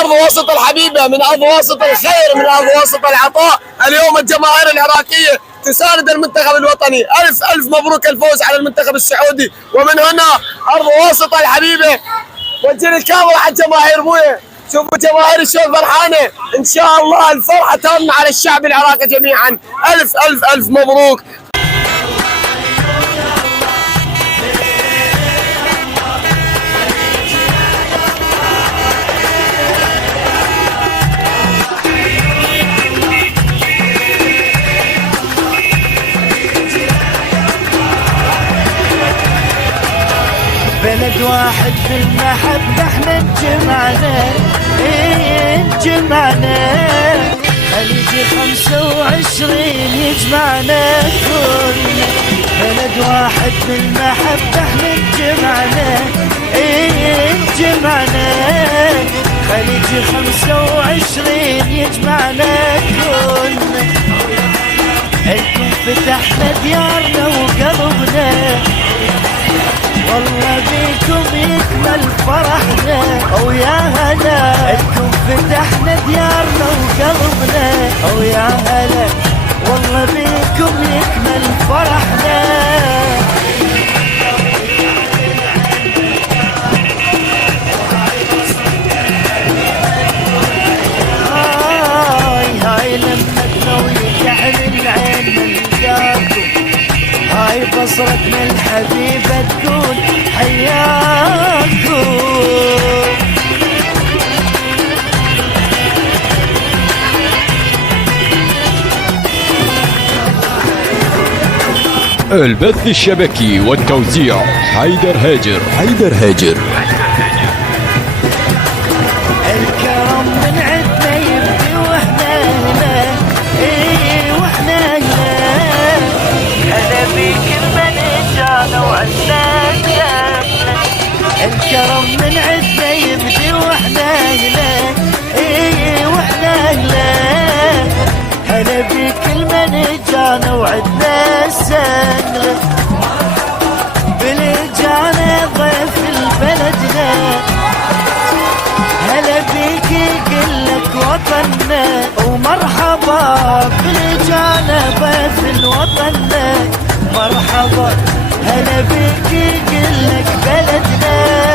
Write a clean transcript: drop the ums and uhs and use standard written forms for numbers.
أرض وسط الحبيبة، من أرض وسط الخير، من أرض وسط العطاء. اليوم الجماهير العراقية تساند المنتخب الوطني. ألف ألف مبروك الفوز على المنتخب السعودي. ومن هنا أرض وسط الحبيبة وجه الكاميرا على الجماهير بويا، شوفوا جماهير الشوط فرحانة. إن شاء الله الفرحة تم على الشعب العراقي جميعا. ألف ألف ألف مبروك. بلد واحد في المحبة احنا انجمعنا، انجمعنا. خليجي 25 يجمعنا كلنا. بلد واحد في المحبة احنا انجمعنا، انجمعنا. خليجي 25 يجمعنا كلنا. انتم فتحنا ديارنا وقلبنا، والله بيكم يكمل فرحنا. ويا هلا انتم فتحنا ديارنا وقلبنا. ويا هلا والله بيكم يكمل فرحنا. هاي لمتنا ويكحل العين نلقاكم. هاي بصرتنا الحبيبة تقول حياكم. البث الشبكي والتوزيع حيدر هاجر. الكرم من عندنا يبدي واحنا هنا، واحنا هنا. هلا بيك الملكة وعساك. الكرم من عندنا يبدي واحنا هنا، واحنا هنا. هلا بيك الملكة وعدنا السهلة. بلجانا ضيف البلدنا، هلا بيك يقلك وطننا. ومرحبا بلجانا ضيف الوطننا، مرحبا. هلا بيك يقلك بلدنا.